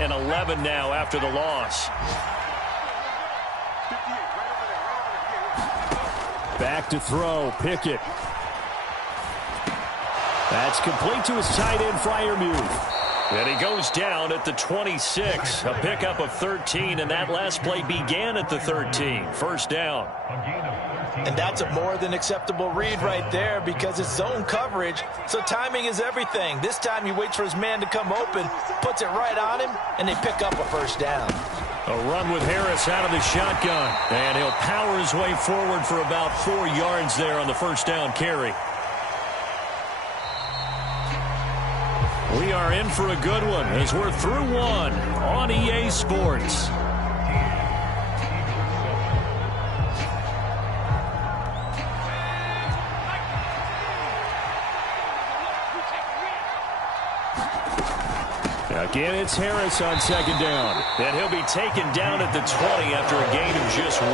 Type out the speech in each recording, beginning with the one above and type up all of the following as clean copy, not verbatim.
and 11 now after the loss. Back to throw, Pickett. That's complete to his tight end, Freiermuth. And he goes down at the 26. A pickup of 13, and that last play began at the 13. First down. And that's a more than acceptable read right there because it's zone coverage, so timing is everything. This time he waits for his man to come open, puts it right on him, and they pick up a first down. A run with Harris out of the shotgun, and he'll power his way forward for about 4 yards there on the first down carry. We are in for a good one as we're through one on EA Sports. Again, it's Harris on second down. And he'll be taken down at the 20 after a gain of just 1.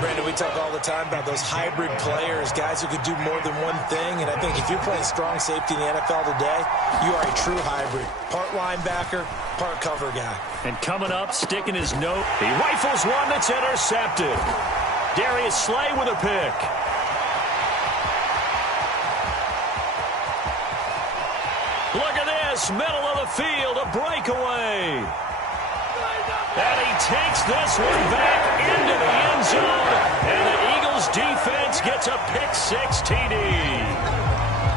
Brandon, we talk all the time about those hybrid players, guys who could do more than one thing. And I think if you're playing strong safety in the NFL today, you are a true hybrid. Part linebacker, part cover guy. And coming up, sticking his nose, he rifles one that's intercepted. Darius Slay with a pick. Look at this, middle of the field, a breakaway. And he takes this one back into the end zone. And the Eagles defense gets a pick-6 TD.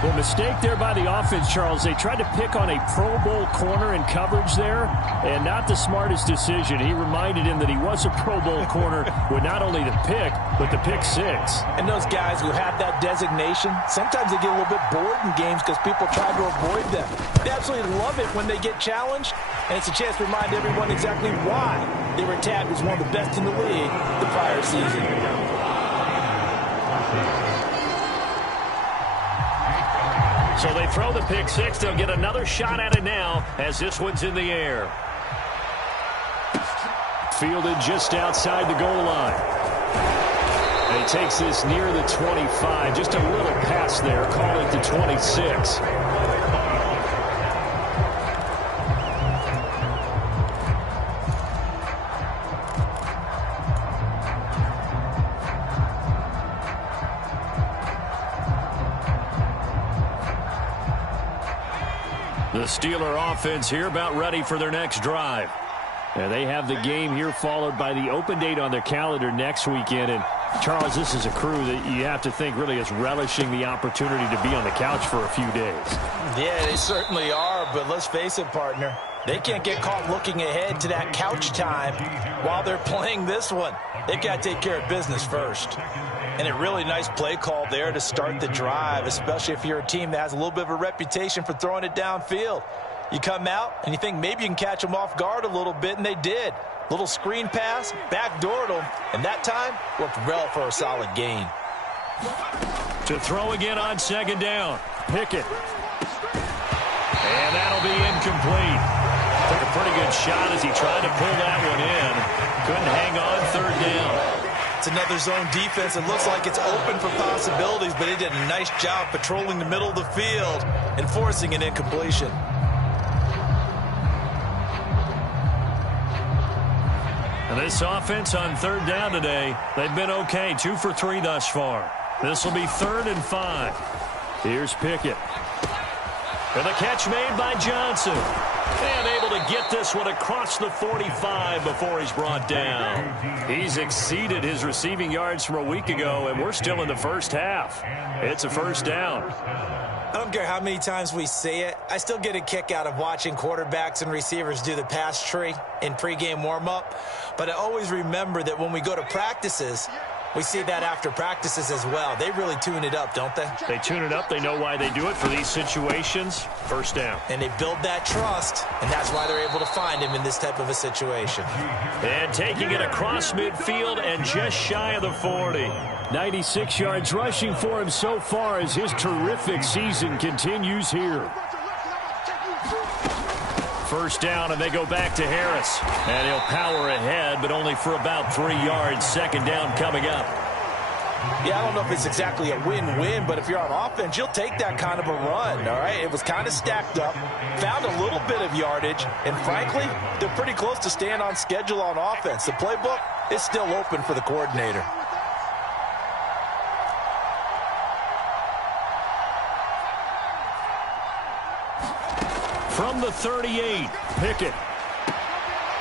Well, mistake there by the offense, Charles. They tried to pick on a Pro Bowl corner in coverage there, and not the smartest decision. He reminded him that he was a Pro Bowl corner with not only the pick, but the pick-6. And those guys who have that designation, sometimes they get a little bit bored in games because people try to avoid them. They absolutely love it when they get challenged, and it's a chance to remind everyone exactly why they were tagged as one of the best in the league the prior season. So they throw the pick-6. They'll get another shot at it now as this one's in the air. Fielded just outside the goal line. And he takes this near the 25. Just a little pass there. Call it the 26. The Steeler offense here about ready for their next drive. And they have the game here followed by the open date on their calendar next weekend. And, Charles, this is a crew that you have to think really is relishing the opportunity to be on the couch for a few days. Yeah, they certainly are, but let's face it, partner. They can't get caught looking ahead to that couch time while they're playing this one. They've got to take care of business first. And a really nice play call there to start the drive, especially if you're a team that has a little bit of a reputation for throwing it downfield. You come out and you think maybe you can catch them off guard a little bit, and they did. Little screen pass, backdoored them, and that time worked well for a solid gain. To throw again on second down. Pickett. And that'll be incomplete. Took a pretty good shot as he tried to pull that one in. Couldn't hang on third down. It's another zone defense. It looks like it's open for possibilities, but they did a nice job patrolling the middle of the field and forcing an incompletion. And this offense on third down today, they've been okay. 2 for 3 thus far. This will be 3rd and 5. Here's Pickett. And the catch made by Johnson. And able to get this one across the 45 before he's brought down. He's exceeded his receiving yards from a week ago, and we're still in the first half. It's a first down. I don't care how many times we see it. I still get a kick out of watching quarterbacks and receivers do the pass tree in pregame warm-up. But I always remember that when we go to practices, we see that after practices as well. They really tune it up, don't they? They tune it up. They know why they do it for these situations. First down. And they build that trust, and that's why they're able to find him in this type of a situation. And taking it across midfield and just shy of the 40. 96 yards rushing for him so far as his terrific season continues here. First down, and they go back to Harris. And he'll power ahead, but only for about 3 yards. Second down coming up. Yeah, I don't know if it's exactly a win-win, but if you're on offense, you'll take that kind of a run, all right? It was kind of stacked up, found a little bit of yardage, and frankly, they're pretty close to staying on schedule on offense. The playbook is still open for the coordinator. From the 38, Pickett.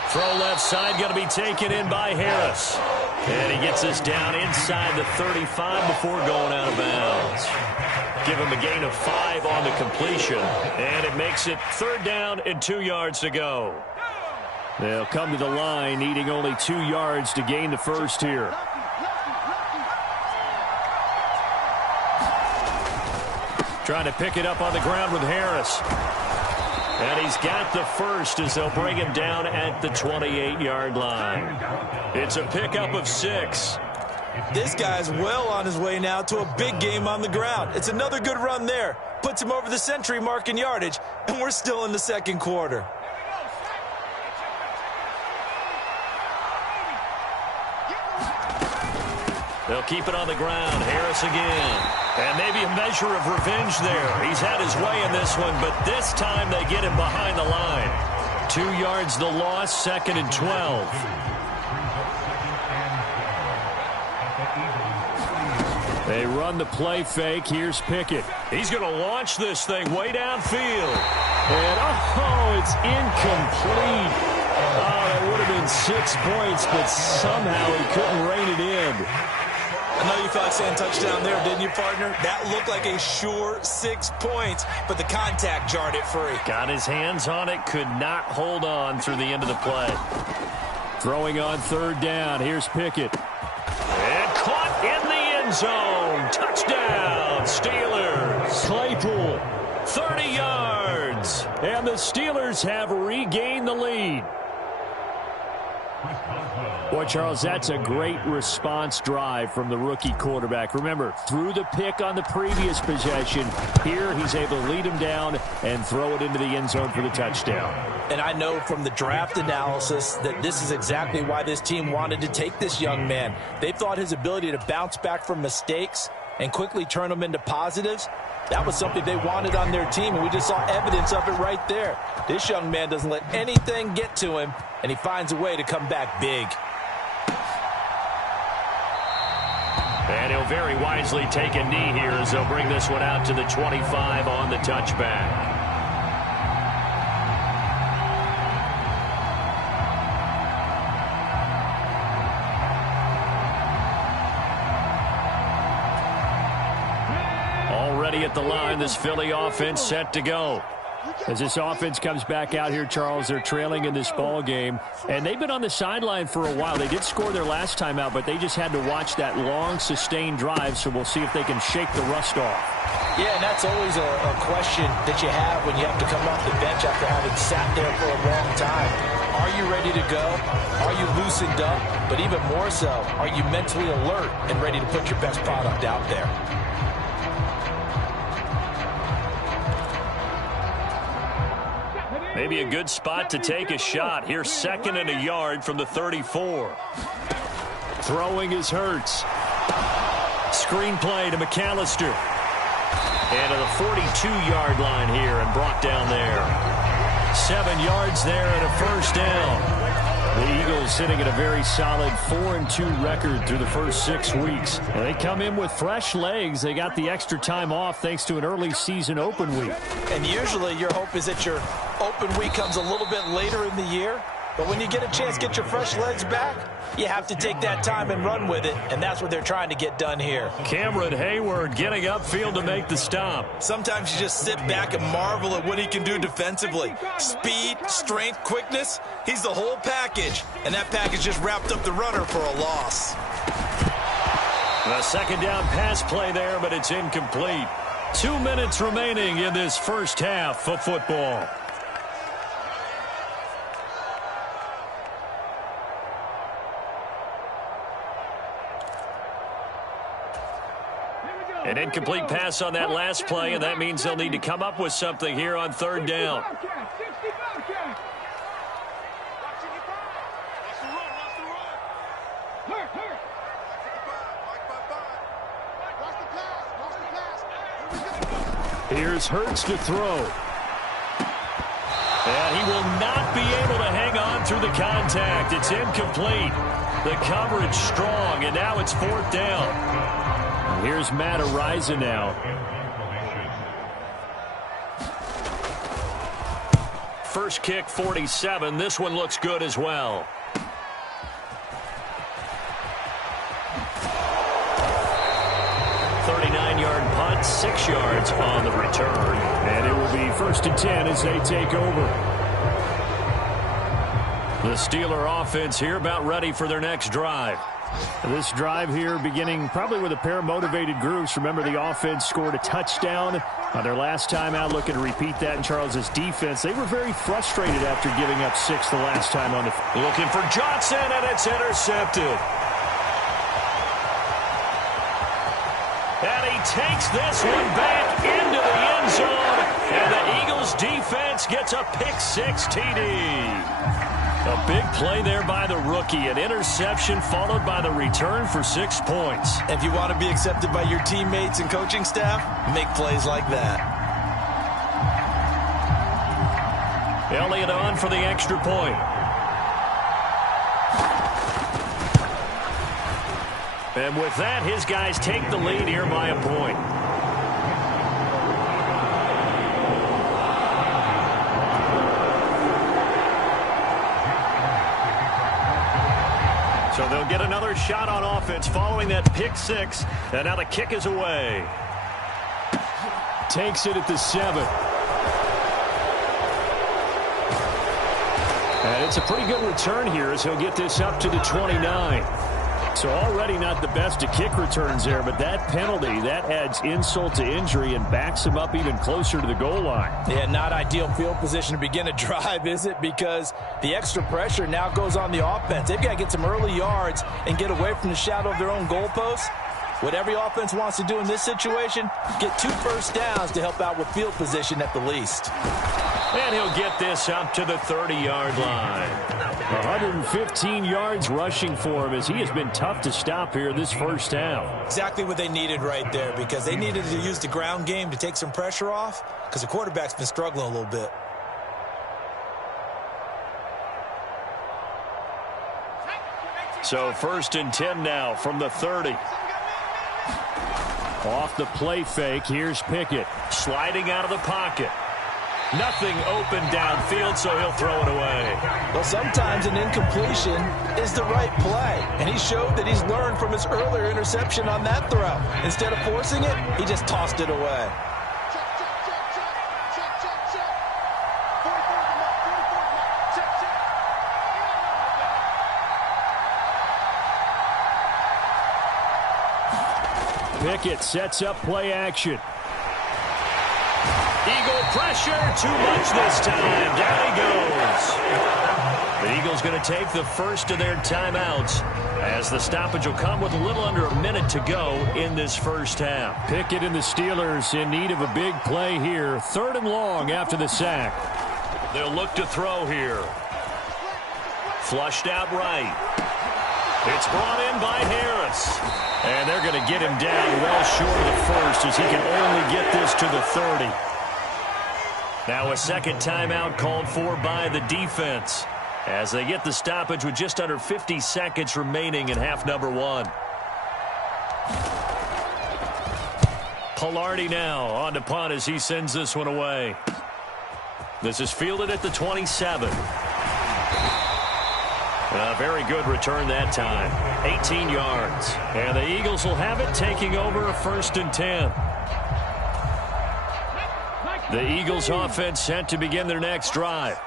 Throw left side, going to be taken in by Harris. And he gets this down inside the 35 before going out of bounds. Give him a gain of 5 on the completion. And it makes it 3rd down and 2 yards to go. They'll come to the line, needing only 2 yards to gain the first here. Trying to pick it up on the ground with Harris. And he's got the first as they'll bring him down at the 28-yard line. It's a pickup of 6. This guy's well on his way now to a big game on the ground. It's another good run there. Puts him over the century mark in yardage, and we're still in the second quarter. They'll keep it on the ground. Harris again. And maybe a measure of revenge there. He's had his way in this one, but this time they get him behind the line. 2 yards the loss, 2nd and 12. They run the play fake. Here's Pickett. He's going to launch this thing way downfield. And, oh, it's incomplete. Oh, that would have been 6 points, but somehow he couldn't rein it in. I know you thought saying touchdown there, didn't you, partner? That looked like a sure 6 points, but the contact jarred it free. Got his hands on it, could not hold on through the end of the play. Throwing on 3rd down. Here's Pickett. And caught in the end zone. Touchdown, Steelers. Claypool, 30 yards. And the Steelers have regained the lead. Boy, Charles, that's a great response drive from the rookie quarterback. Remember, threw the pick on the previous possession. Here, he's able to lead him down and throw it into the end zone for the touchdown. And I know from the draft analysis that this is exactly why this team wanted to take this young man. They thought his ability to bounce back from mistakes and quickly turn them into positives, that was something they wanted on their team, and we just saw evidence of it right there. This young man doesn't let anything get to him, and he finds a way to come back big. And he'll very wisely take a knee here as they'll bring this one out to the 25 on the touchback. Already at the line, this Philly offense set to go. As this offense comes back out here, Charles, they're trailing in this ball game, and they've been on the sideline for a while. They did score their last time out, but they just had to watch that long, sustained drive, so we'll see if they can shake the rust off. Yeah, and that's always a question that you have when you have to come off the bench after having sat there for a long time. Are you ready to go? Are you loosened up? But even more so, are you mentally alert and ready to put your best product out there? Maybe a good spot to take a shot. Here's 2nd and a yard from the 34. Throwing is Hurts. Screen play to McAllister. And to the 42-yard line here and brought down there. 7 yards there and a first down. The Eagles sitting at a very solid 4-2 record through the first 6 weeks. And they come in with fresh legs. They got the extra time off thanks to an early season open week. And usually your hope is that your open week comes a little bit later in the year. But when you get a chance to get your fresh legs back, you have to take that time and run with it. And that's what they're trying to get done here. Cameron Hayward getting upfield to make the stop. Sometimes you just sit back and marvel at what he can do defensively. Speed, strength, quickness, he's the whole package. And that package just wrapped up the runner for a loss. A 2nd down pass play there, but it's incomplete. 2 minutes remaining in this first half of football. An incomplete pass on that last play, and that means they'll need to come up with something here on 3rd down. Here's Hurts to throw. And he will not be able to hang on through the contact. It's incomplete. The coverage strong, and now it's 4th down. Here's Matt Ariza now. First kick, 47. This one looks good as well. Punt, 6 yards on the return. And it will be 1st and 10 as they take over. The Steeler offense here about ready for their next drive. This drive here beginning probably with a pair of motivated groups. Remember, the offense scored a touchdown on their last time out. Looking to repeat that in Charles's defense. They were very frustrated after giving up 6 the last time on the field. Looking for Johnson, and it's intercepted. And he takes this one back into the end zone. And the Eagles defense gets a pick-6 TD. A big play there by the rookie. An interception followed by the return for 6 points. If you want to be accepted by your teammates and coaching staff, make plays like that. Elliott on for the extra point. And with that, his guys take the lead here by a point. So they'll get another shot on offense following that pick-6. And now the kick is away. Takes it at the 7. And it's a pretty good return here as he'll get this up to the 29. So already not the best of kick returns there, but that penalty, that adds insult to injury and backs him up even closer to the goal line. Yeah, not ideal field position to begin a drive, is it? Because the extra pressure now goes on the offense. They've got to get some early yards and get away from the shadow of their own goalposts. What every offense wants to do in this situation, get 2 first downs to help out with field position at the least. And he'll get this up to the 30-yard line. 115 yards rushing for him as he has been tough to stop here this first half. Exactly what they needed right there, because they needed to use the ground game to take some pressure off because the quarterback's been struggling a little bit. So 1st and 10 now from the 30. Off the play fake, here's Pickett. Sliding out of the pocket. Nothing open downfield, so he'll throw it away. Well, sometimes an incompletion is the right play, and he showed that he's learned from his earlier interception on that throw. Instead of forcing it, he just tossed it away. Pickett sets up play action. Eagle pressure, too much this time. Down he goes. The Eagles going to take the first of their timeouts as the stoppage will come with a little under a minute to go in this first half. Pickett and the Steelers in need of a big play here. 3rd and long after the sack. They'll look to throw here. Flushed out right. It's brought in by Harris. And they're going to get him down well short of the first as he can only get this to the 30. Now a second timeout called for by the defense as they get the stoppage with just under 50 seconds remaining in half number 1. Palardy now on to punt as he sends this one away. This is fielded at the 27. A very good return that time. 18 yards. And the Eagles will have it, taking over a 1st and 10. The Eagles offense set to begin their next drive.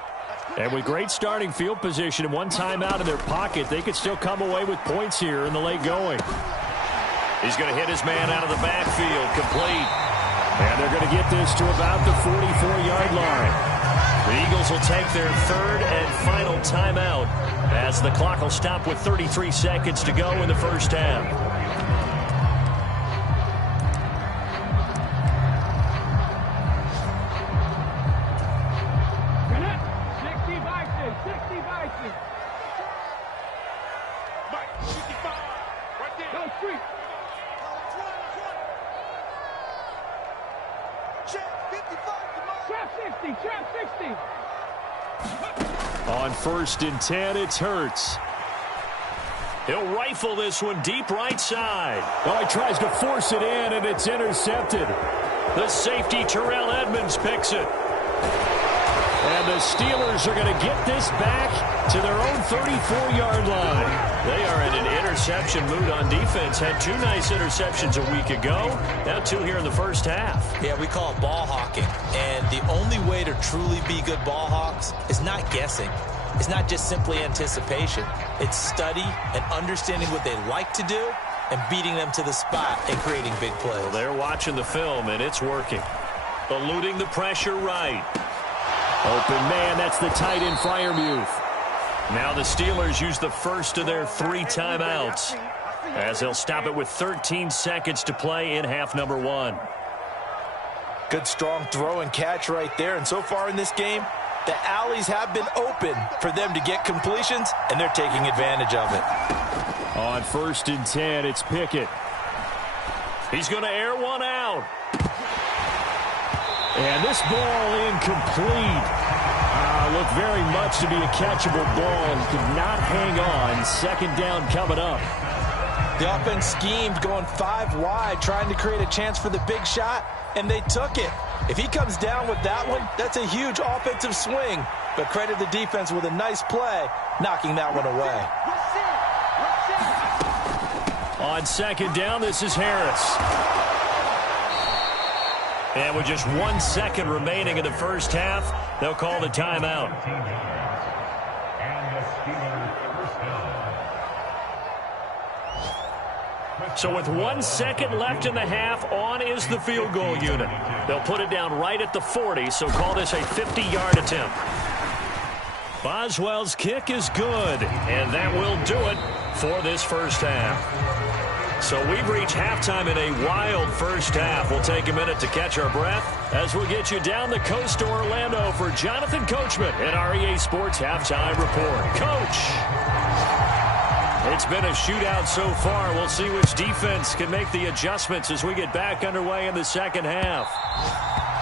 And with great starting field position and one timeout in their pocket, they could still come away with points here in the late going. He's going to hit his man out of the backfield, complete. And they're going to get this to about the 44-yard line. The Eagles will take their 3rd and final timeout as the clock will stop with 33 seconds to go in the first half. Check. On 1st and 10, it's Hurts. He'll rifle this one deep right side. Oh, he tries to force it in, and it's intercepted. The safety, Terrell Edmonds, picks it. And the Steelers are going to get this back to their own 34-yard line. They are in an interception mood on defense. Had 2 nice interceptions a week ago. Now 2 here in the first half. Yeah, we call it ball hawking. And the only way to truly be good ball hawks is not guessing. It's not just simply anticipation. It's study and understanding what they like to do and beating them to the spot and creating big plays. Well, they're watching the film, and it's working. Eluding the pressure right. Open man, that's the tight end, Freiermuth. Now the Steelers use the first of their 3 timeouts, as they'll stop it with 13 seconds to play in half number 1. Good strong throw and catch right there. And so far in this game, the alleys have been open for them to get completions, and they're taking advantage of it. On 1st and 10, it's Pickett. He's going to air one out. And this ball incomplete. Looked very much to be a catchable ball and could not hang on. 2nd down coming up. The offense schemed going 5 wide, trying to create a chance for the big shot, and they took it. If he comes down with that one, that's a huge offensive swing. But credit the defense with a nice play, knocking that one away. On 2nd down, this is Harris. And with just 1 second remaining in the first half, they'll call the timeout. So with 1 second left in the half, on is the field goal unit. They'll put it down right at the 40, so call this a 50-yard attempt. Boswell's kick is good, and that will do it for this first half. So we've reached halftime in a wild first half. We'll take a minute to catch our breath as we'll get you down the coast to Orlando for Jonathan Coachman in our EA Sports Halftime Report. Coach! It's been a shootout so far. We'll see which defense can make the adjustments as we get back underway in the second half.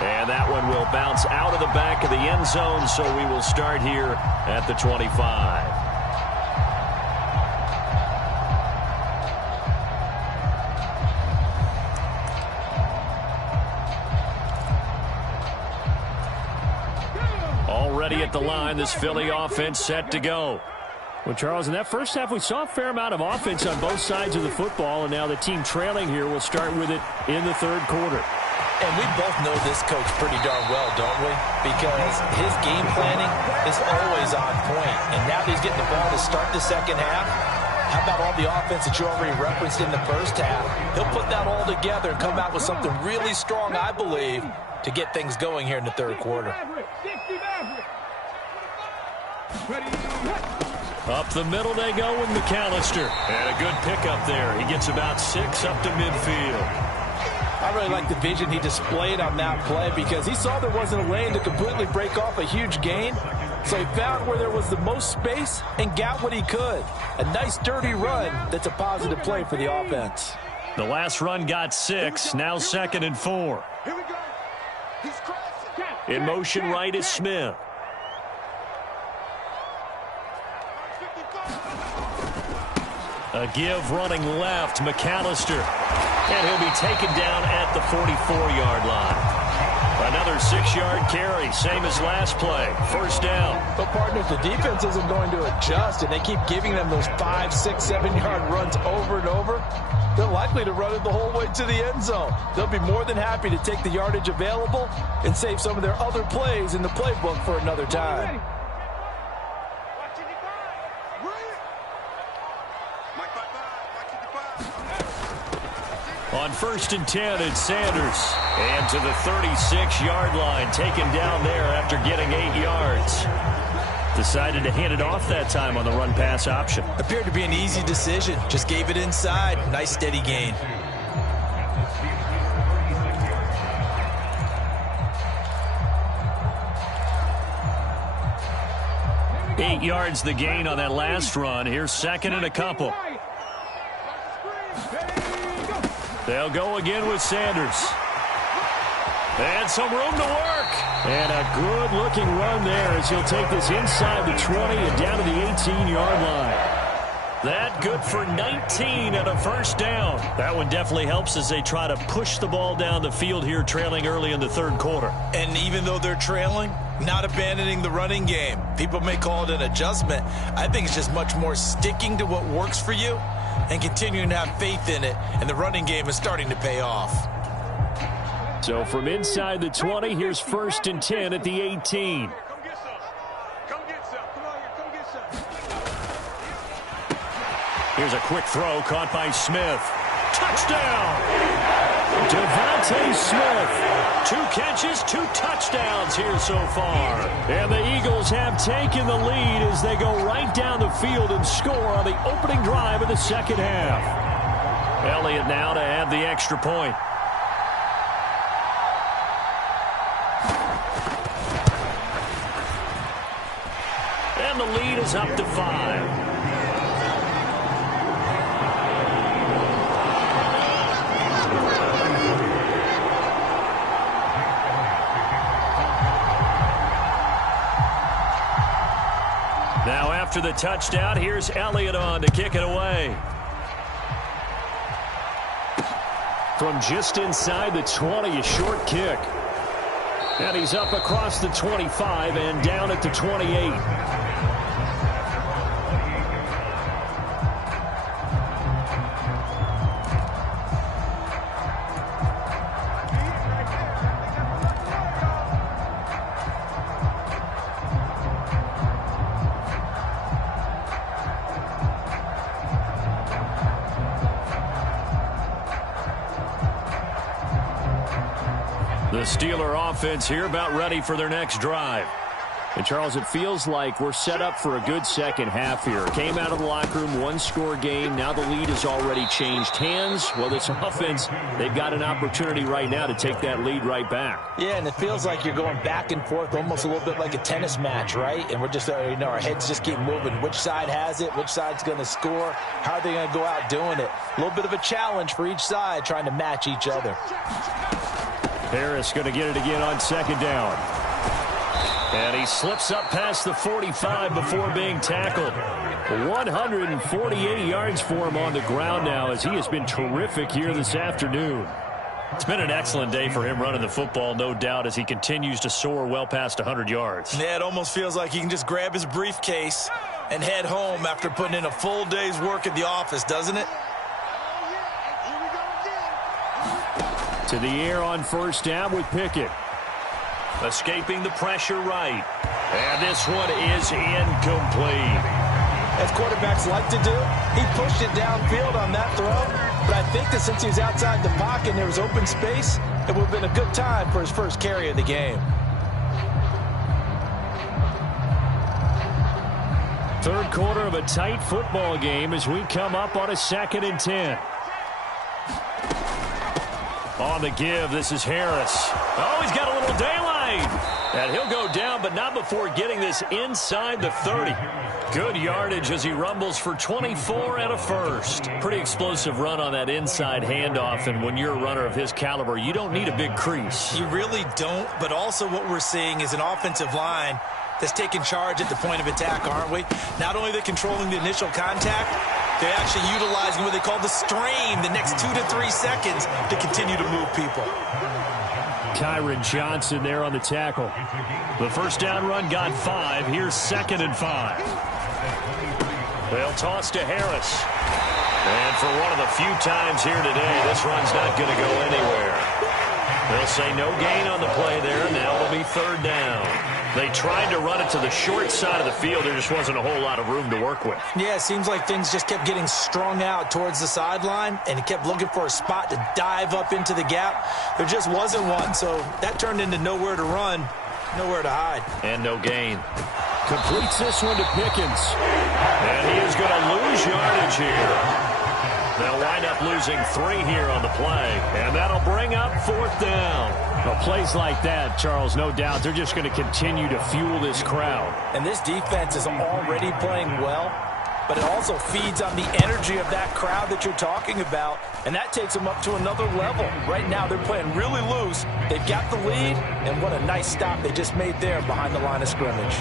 And that one will bounce out of the back of the end zone, so we will start here at the 25. Already at the line, this Philly offense set to go. Well, Charles, in that first half, we saw a fair amount of offense on both sides of the football, and now the team trailing here will start with it in the 3rd quarter. And we both know this coach pretty darn well, don't we? Because his game planning is always on point. And now that he's getting the ball to start the second half, how about all the offense that you already referenced in the first half? He'll put that all together and come out with something really strong, I believe, to get things going here in the 3rd quarter. Up the middle they go with McAllister. And a good pickup there. He gets about 6 up to midfield. I really like the vision he displayed on that play because he saw there wasn't a lane to completely break off a huge gain. So he found where there was the most space and got what he could. A nice, dirty run that's a positive play for the offense. The last run got 6. Now 2nd and 4. In motion right is Smith. A give running left, McAllister. And he'll be taken down at the 44-yard line. Another 6-yard carry, same as last play. 1st down. But, partners, the defense isn't going to adjust, and they keep giving them those 5, 6, 7-yard runs over and over. They're likely to run it the whole way to the end zone. They'll be more than happy to take the yardage available and save some of their other plays in the playbook for another time. On 1st and 10, it's Sanders. And to the 36-yard line, taken down there after getting 8 yards. Decided to hand it off that time on the run-pass option. Appeared to be an easy decision. Just gave it inside. Nice, steady gain. Eight yards the gain on that last run. Here's 2nd and a couple. They'll go again with Sanders. And some room to work. And a good-looking run there as he'll take this inside the 20 and down to the 18-yard line. That good for 19 and a first down. That one definitely helps as they try to push the ball down the field here, trailing early in the third quarter. And even though they're trailing, not abandoning the running game. People may call it an adjustment. I think it's just much more sticking to what works for you and continuing to have faith in it. And the running game is starting to pay off. So from inside the 20, here's 1st and 10 at the 18. Here's a quick throw caught by Smith. Touchdown! Devontae Smith. 2 catches, 2 touchdowns here so far. And the Eagles have taken the lead as they go right down the field and score on the opening drive of the second half. Elliott now to add the extra point. And the lead is up to 5. Now after the touchdown, here's Elliott on to kick it away. From just inside the 20, a short kick. And he's up across the 25 and down at the 28. The Steeler offense here about ready for their next drive. And, Charles, it feels like we're set up for a good second half here. Came out of the locker room, 1-score game. Now the lead has already changed hands. Well, this offense, they've got an opportunity right now to take that lead right back. Yeah, and it feels like you're going back and forth almost a little bit like a tennis match, right? And we're just, our heads just keep moving. Which side has it? Which side's going to score? How are they going to go out doing it? A little bit of a challenge for each side trying to match each other. Harris going to get it again on 2nd down. And he slips up past the 45 before being tackled. 148 yards for him on the ground now as he has been terrific here this afternoon. It's been an excellent day for him running the football, no doubt, as he continues to soar well past 100 yards. Yeah, it almost feels like he can just grab his briefcase and head home after putting in a full day's work at the office, doesn't it? To the air on 1st down with Pickett. Escaping the pressure right. And this one is incomplete. As quarterbacks like to do, he pushed it downfield on that throw. But I think that since he was outside the pocket and there was open space, it would have been a good time for his first carry of the game. 3rd quarter of a tight football game as we come up on a 2nd and 10. On the give, this is Harris. Oh, he's got a little daylight. And he'll go down, but not before getting this inside the 30. Good yardage as he rumbles for 24 and a first. Pretty explosive run on that inside handoff, and when you're a runner of his caliber, you don't need a big crease. You really don't, but also what we're seeing is an offensive line that's taking charge at the point of attack, aren't we? Not only are they controlling the initial contact, they're actually utilizing what they call the strain, the next 2 to 3 seconds to continue to move people. Kyron Johnson there on the tackle. The first down run got 5. Here's 2nd and 5. They'll toss to Harris. And for one of the few times here today, this run's not going to go anywhere. They'll say no gain on the play there. Now it'll be 3rd down. They tried to run it to the short side of the field. There just wasn't a whole lot of room to work with. Yeah, it seems like things just kept getting strung out towards the sideline, and he kept looking for a spot to dive up into the gap. There just wasn't one, so that turned into nowhere to run, nowhere to hide. And no gain. Completes this one to Pickens. And he is going to lose yardage here. They'll wind up losing 3 here on the play, and that'll bring up 4th down. Well, plays like that, Charles, no doubt, they're just going to continue to fuel this crowd. And this defense is already playing well. but it also feeds on the energy of that crowd that you're talking about, and that takes them up to another level. Right now, they're playing really loose. They've got the lead, and what a nice stop they just made there behind the line of scrimmage.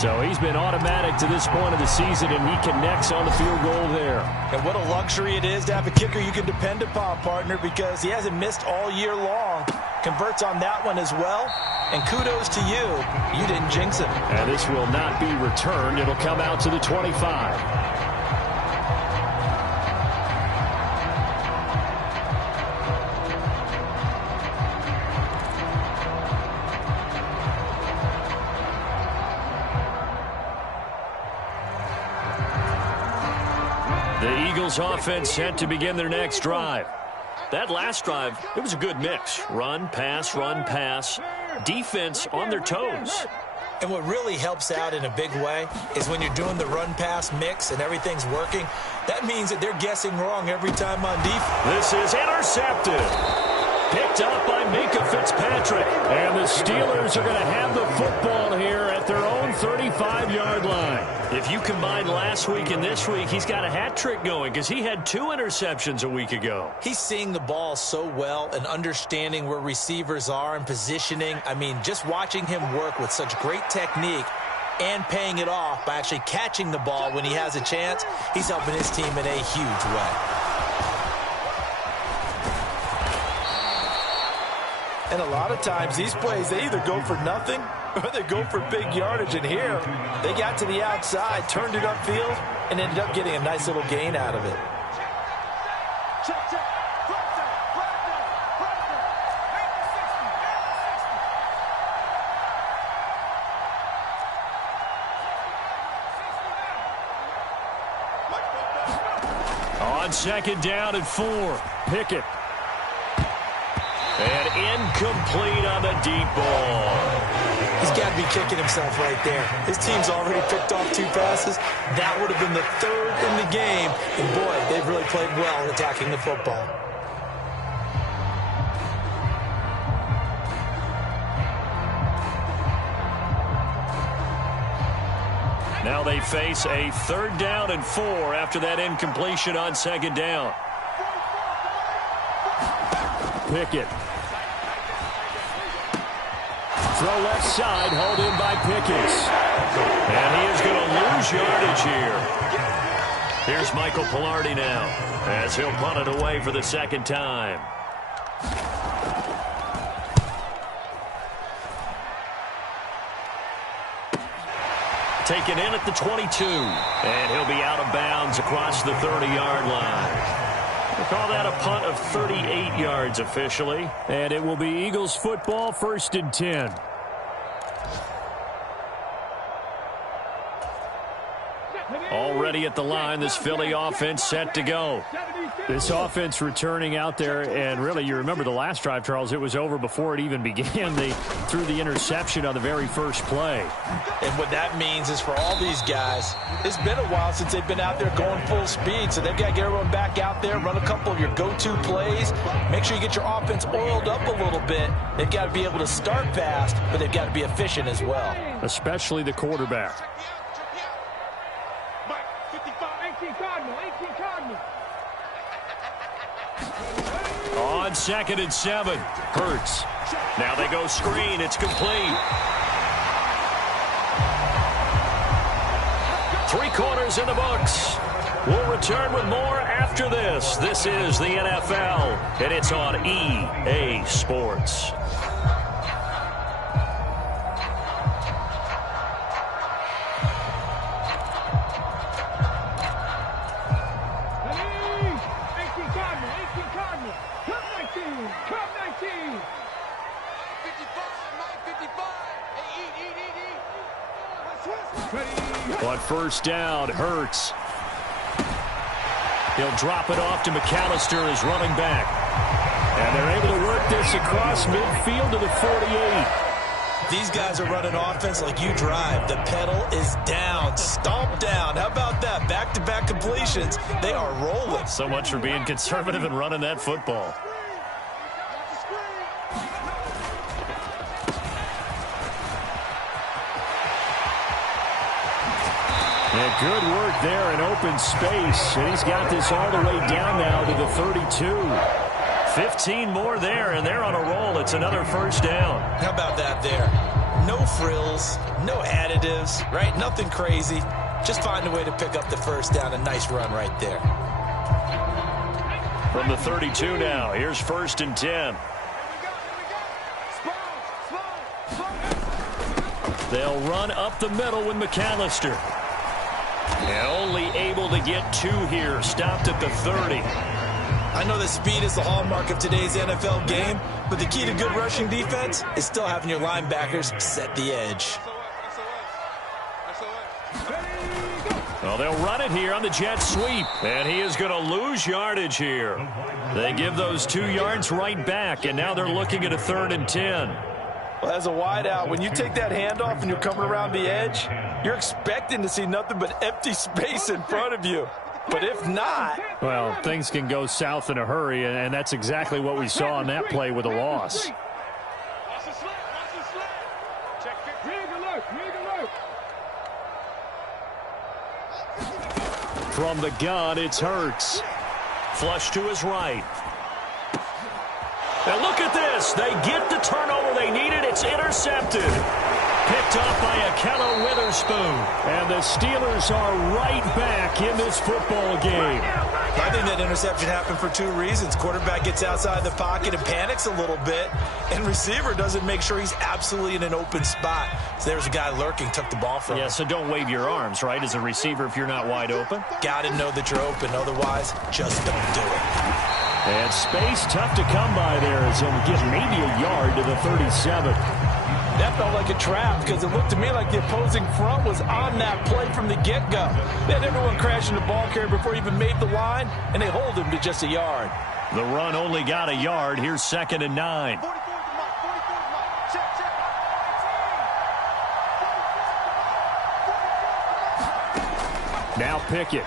So he's been automatic to this point of the season, and he connects on the field goal there. And what a luxury it is to have a kicker you can depend upon, partner, because he hasn't missed all year long. Converts on that one as well. And kudos to you. You didn't jinx him. And this will not be returned. It'll come out to the 25. The Eagles offense set to begin their next drive. That last drive, it was a good mix. Run, pass, defense on their toes. And what really helps out in a big way is when you're doing the run-pass mix and everything's working, that means that they're guessing wrong every time on defense. This is intercepted. Picked up by Minka Fitzpatrick. And the Steelers are going to have the football here at their own 35-yard line. If you combine last week and this week, he's got a hat trick going because he had 2 interceptions a week ago. He's seeing the ball so well and understanding where receivers are and positioning. I mean, just watching him work with such great technique and paying it off by actually catching the ball when he has a chance, he's helping his team in a huge way. And a lot of times, these plays, they either go for nothing or they go for big yardage. And here, they got to the outside, turned it upfield, and ended up getting a nice little gain out of it. On 2nd down and 4, Pickett. And incomplete on the deep ball. He's got to be kicking himself right there. His team's already picked off 2 passes. That would have been the 3rd in the game. And, boy, they've really played well attacking the football. Now they face a 3rd down and 4 after that incompletion on 2nd down. Pickett. Throw left side, hauled in by Pickens. And he is going to lose yardage here. Here's Michael Pilardi now, as he'll punt it away for the 2nd time. Taken in at the 22. And he'll be out of bounds across the 30-yard line. We'll call that a punt of 38 yards officially. And it will be Eagles football, 1st and 10. Already at the line, this Philly offense set to go. This offense returning out there, and really, you remember the last drive, Charles, it was over before it even began. They threw the interception on the very first play. And what that means is for all these guys, it's been a while since they've been out there going full speed, so they've got to get everyone back out there, run a couple of your go-to plays, make sure you get your offense oiled up a little bit. They've got to be able to start fast, but they've got to be efficient as well. Especially the quarterback. On 2nd and 7, Hurts. Now they go screen. It's complete. 3 quarters in the books. We'll return with more after this. This is the NFL, and it's on EA Sports. But 1st down, Hurts. He'll drop it off to McAllister as running back. And they're able to work this across midfield to the 48. These guys are running offense like you drive. The pedal is down, stomp down. How about that? Back-to-back completions. They are rolling. So much for being conservative and running that football. And good work there in open space. And he's got this all the way down now to the 32. 15 more there, and they're on a roll. It's another first down. How about that there? No frills, no additives, right? Nothing crazy. Just find a way to pick up the first down. A nice run right there. From the 32 now, here's 1st and 10. They'll run up the middle with McAllister. And only able to get 2 here. Stopped at the 30. I know that speed is the hallmark of today's NFL game, but the key to good rushing defense is still having your linebackers set the edge. Well, they'll run it here on the jet sweep, and he is going to lose yardage here. They give those 2 yards right back, and now they're looking at a 3rd and 10. Well, as a wideout, when you take that handoff and you're coming around the edge, you're expecting to see nothing but empty space in front of you. But if not... Well, things can go south in a hurry, and that's exactly what we saw on that play with a loss. From the gun, it's Hurts. Flush to his right. And look at this. They get the turnover they needed. It's intercepted. Picked off by Akello Witherspoon. And the Steelers are right back in this football game. I think that interception happened for 2 reasons. Quarterback gets outside the pocket and panics a little bit, and receiver doesn't make sure he's absolutely in an open spot. So there's a guy lurking, took the ball from him. Yeah, so don't wave your arms, right, as a receiver if you're not wide open. Got to know that you're open. Otherwise, just don't do it. And space tough to come by there as he'll get maybe a yard to the 37. That felt like a trap because it looked to me like the opposing front was on that play from the get-go. They had everyone crashing the ball carrier before he even made the line, and they hold him to just a yard. The run only got a yard. Here's 2nd and 9. Now Pickett.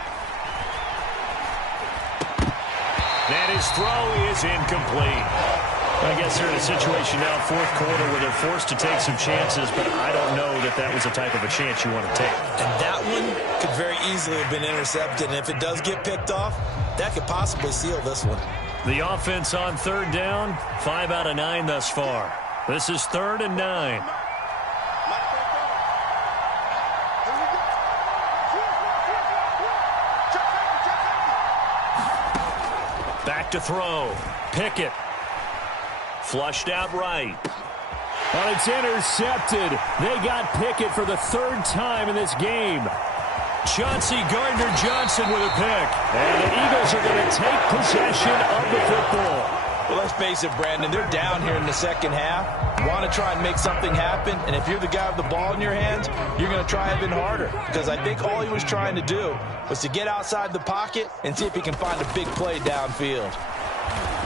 And his throw is incomplete. I guess they're in a situation now, 4th quarter, where they're forced to take some chances, but I don't know that that was the type of a chance you want to take. And that one could very easily have been intercepted, and if it does get picked off, that could possibly seal this one. The offense on 3rd down, 5 out of 9 thus far. This is 3rd and 9. Back to throw. Pickett. Flushed out right. Well, it's intercepted. They got Pickett for the 3rd time in this game. Chauncey Gardner-Johnson with a pick. And the Eagles are going to take possession of the football. Well, let's face it, Brandon, they're down here in the 2nd half. You want to try and make something happen, and if you're the guy with the ball in your hands, you're going to try even harder. Because I think all he was trying to do was to get outside the pocket and see if he can find a big play downfield.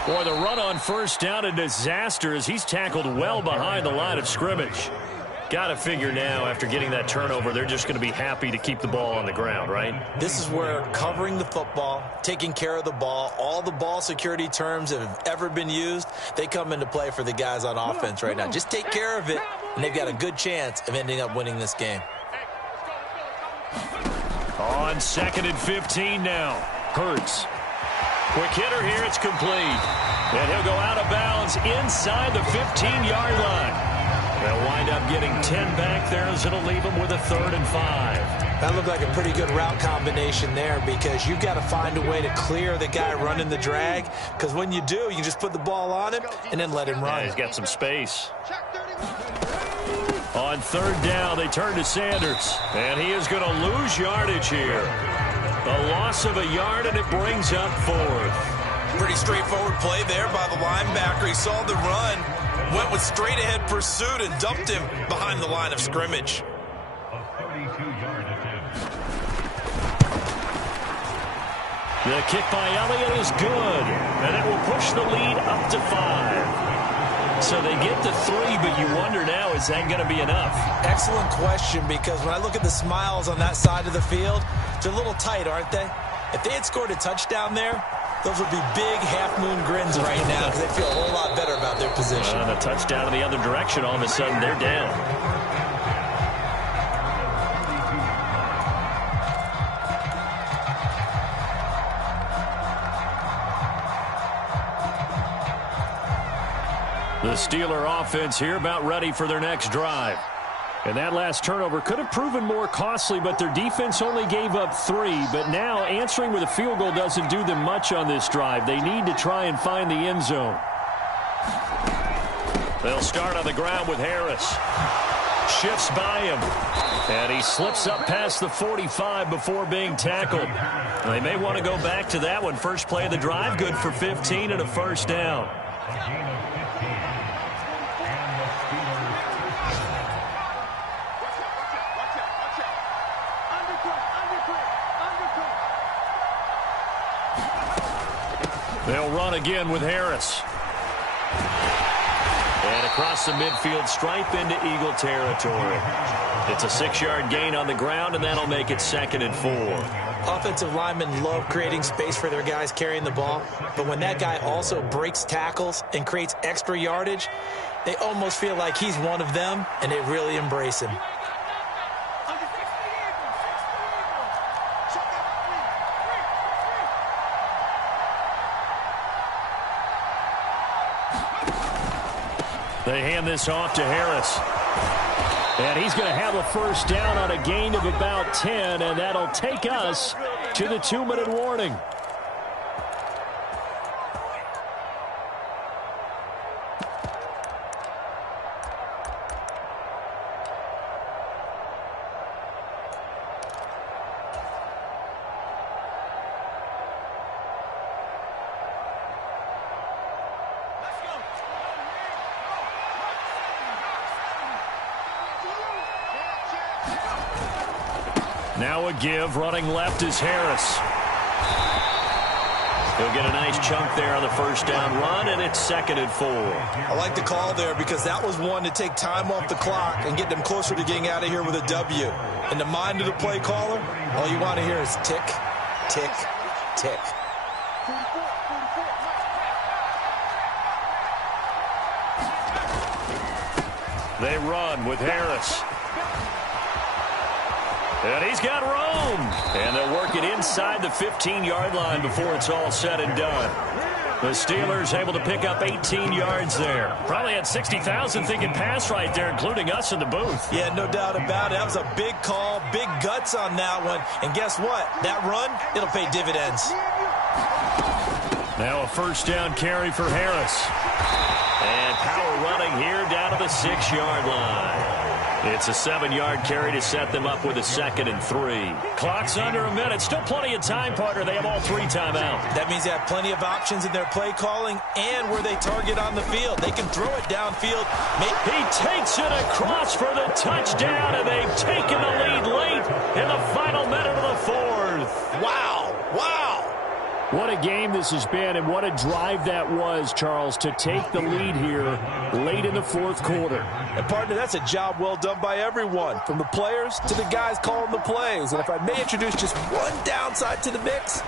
Boy, the run on 1st down, a disaster as he's tackled well behind the line of scrimmage. Got to figure now, after getting that turnover, they're just going to be happy to keep the ball on the ground, right? This is where covering the football, taking care of the ball, all the ball security terms that have ever been used, they come into play for the guys on offense right now. Just take care of it, and they've got a good chance of ending up winning this game. On 2nd and 15 now. Hurts. Quick hitter here, it's complete. And he'll go out of bounds inside the 15-yard line. They'll wind up getting 10 back there as it'll leave them with a 3rd and 5. That looked like a pretty good route combination there because you've got to find a way to clear the guy running the drag, because when you do, you can just put the ball on him and then let him run. Yeah, he's got some space. On 3rd down, they turn to Sanders, and he is going to lose yardage here. A loss of a yard, and it brings up 4th. Pretty straightforward play there by the linebacker. He saw the run, went with straight-ahead pursuit, and dumped him behind the line of scrimmage. The kick by Elliott is good, and it will push the lead up to 5. So they get to 3, but you wonder now, is that going to be enough? Excellent question, because when I look at the smiles on that side of the field, they're a little tight, aren't they? If they had scored a touchdown there, those would be big half-moon grins right now because they feel a whole lot better about their position. The touchdown in the other direction, all of a sudden they're down. The Steeler offense here about ready for their next drive. And that last turnover could have proven more costly, but their defense only gave up 3. But now answering with a field goal doesn't do them much on this drive. They need to try and find the end zone. They'll start on the ground with Harris. Shifts by him. And he slips up past the 45 before being tackled. They may want to go back to that one. First play of the drive, good for 15 and a first down. They'll run again with Harris. And across the midfield stripe into Eagle territory. It's a 6-yard gain on the ground, and that'll make it 2nd and 4. Offensive linemen love creating space for their guys carrying the ball, but when that guy also breaks tackles and creates extra yardage, they almost feel like he's one of them, and they really embrace him. They hand this off to Harris. And he's going to have a first down on a gain of about 10, and that'll take us to the 2-minute warning. Now a give, running left is Harris. He'll get a nice chunk there on the first down run, and it's 2nd and 4. I like the call there because that was one to take time off the clock and get them closer to getting out of here with a W. In the mind of the play caller, all you want to hear is tick, tick, tick. They run with Harris. And he's got room. And they'll work it inside the 15-yard line before it's all said and done. The Steelers able to pick up 18 yards there. Probably had 60,000 thinking pass right there, including us in the booth. Yeah, no doubt about it. That was a big call, big guts on that one. And guess what? That run, it'll pay dividends. Now a first down carry for Harris. And power running here down to the 6-yard line. It's a 7-yard carry to set them up with a 2nd and 3. Clock's under a minute. Still plenty of time, partner. They have all 3 timeouts. That means they have plenty of options in their play calling and where they target on the field. They can throw it downfield. He takes it across for the touchdown, and they've taken the lead late in the final minute of the 4th. Wow. Wow. What a game this has been, and what a drive that was, Charles, to take the lead here late in the 4th quarter. And, partner, that's a job well done by everyone, from the players to the guys calling the plays. And if I may introduce just one downside to the mix,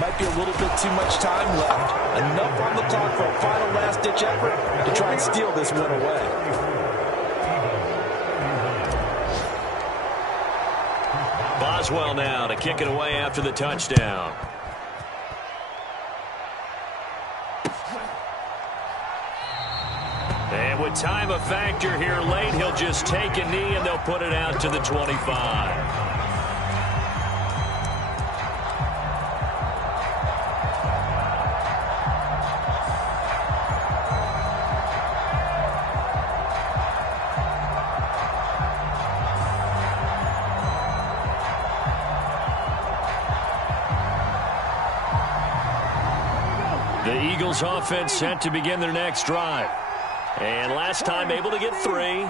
might be a little bit too much time left. Enough on the clock for a final last-ditch effort to try and steal this one away. Boswell now to kick it away after the touchdown. And with time a factor here late, he'll just take a knee and they'll put it out to the 25. The Eagles offense set to begin their next drive. And last time able to get 3.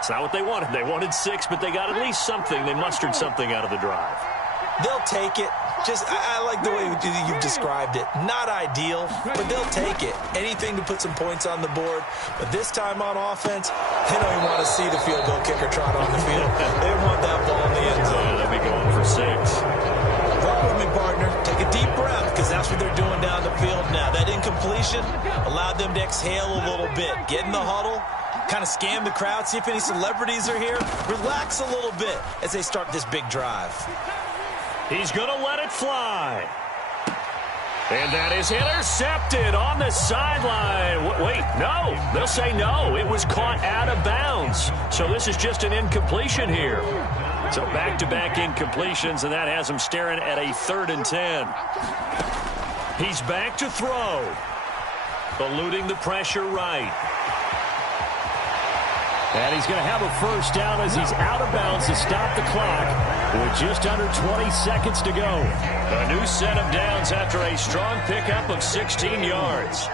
It's not what they wanted. They wanted 6, but they got at least something. They mustered something out of the drive. They'll take it. Just, I like the way you've described it. Not ideal, but they'll take it. Anything to put some points on the board. But this time on offense, they don't even want to see the field goal kicker trot on the field. They want that ball in the end zone. They'll be going for 6. Roll with me, partner. Take a deep breath, because that's what they're doing down the field now. That incompletion allowed them to exhale a little bit. Get in the huddle, kind of scan the crowd, see if any celebrities are here. Relax a little bit as they start this big drive. He's going to let it fly. And that is intercepted on the sideline. Wait, no. They'll say no. It was caught out of bounds. So this is just an incompletion here. So back-to-back incompletions, and that has him staring at a 3rd and 10. He's back to throw. Eluding the pressure right. And he's going to have a first down as he's out of bounds to stop the clock with just under 20 seconds to go. A new set of downs after a strong pickup of 16 yards.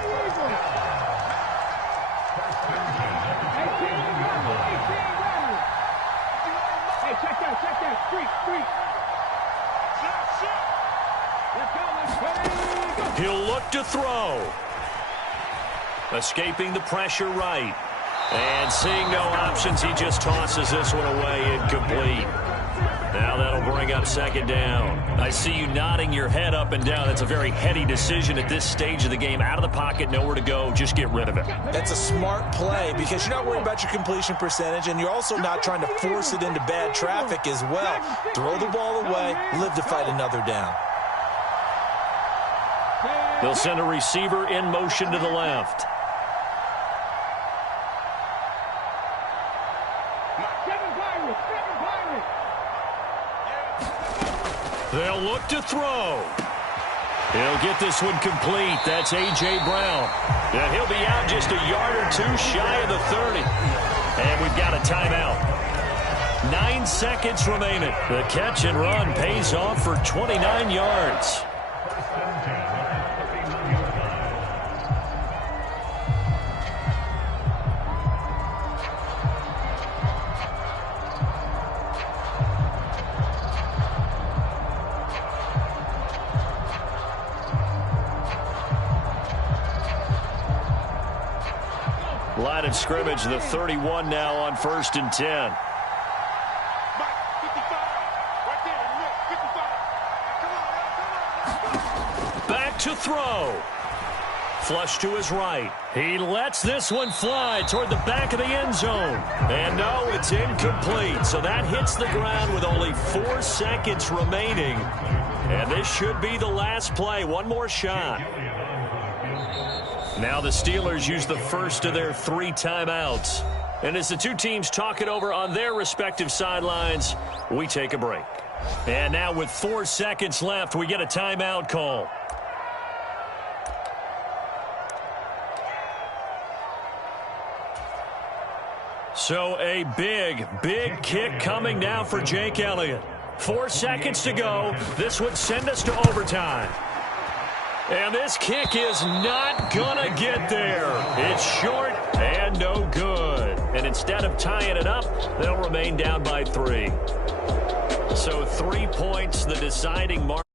Hey, check that. Street. Let's go. He'll look to throw. Escaping the pressure right. And seeing no options, he just tosses this one away, incomplete. Now that'll bring up 2nd down. I see you nodding your head up and down. That's a very heady decision at this stage of the game. Out of the pocket, nowhere to go. Just get rid of it. That's a smart play because you're not worried about your completion percentage, and you're also not trying to force it into bad traffic as well. Throw the ball away, live to fight another down. They'll send a receiver in motion to the left. They'll look to throw. He'll get this one complete. That's A.J. Brown. And he'll be out just a yard or two shy of the 30. And we've got a timeout. 9 seconds remaining. The catch and run pays off for 29 yards. Line of scrimmage, the 31 now on 1st and 10. Back to throw. Flush to his right. He lets this one fly toward the back of the end zone. And no, it's incomplete. So that hits the ground with only 4 seconds remaining. And this should be the last play. One more shot. Now the Steelers use the first of their 3 timeouts. And as the two teams talk it over on their respective sidelines, we take a break. And now with 4 seconds left, we get a timeout call. So a big kick coming now for Jake Elliott. 4 seconds to go. This would send us to overtime. And this kick is not gonna get there. It's short and no good. And instead of tying it up, they'll remain down by 3. So 3 points, the deciding mark.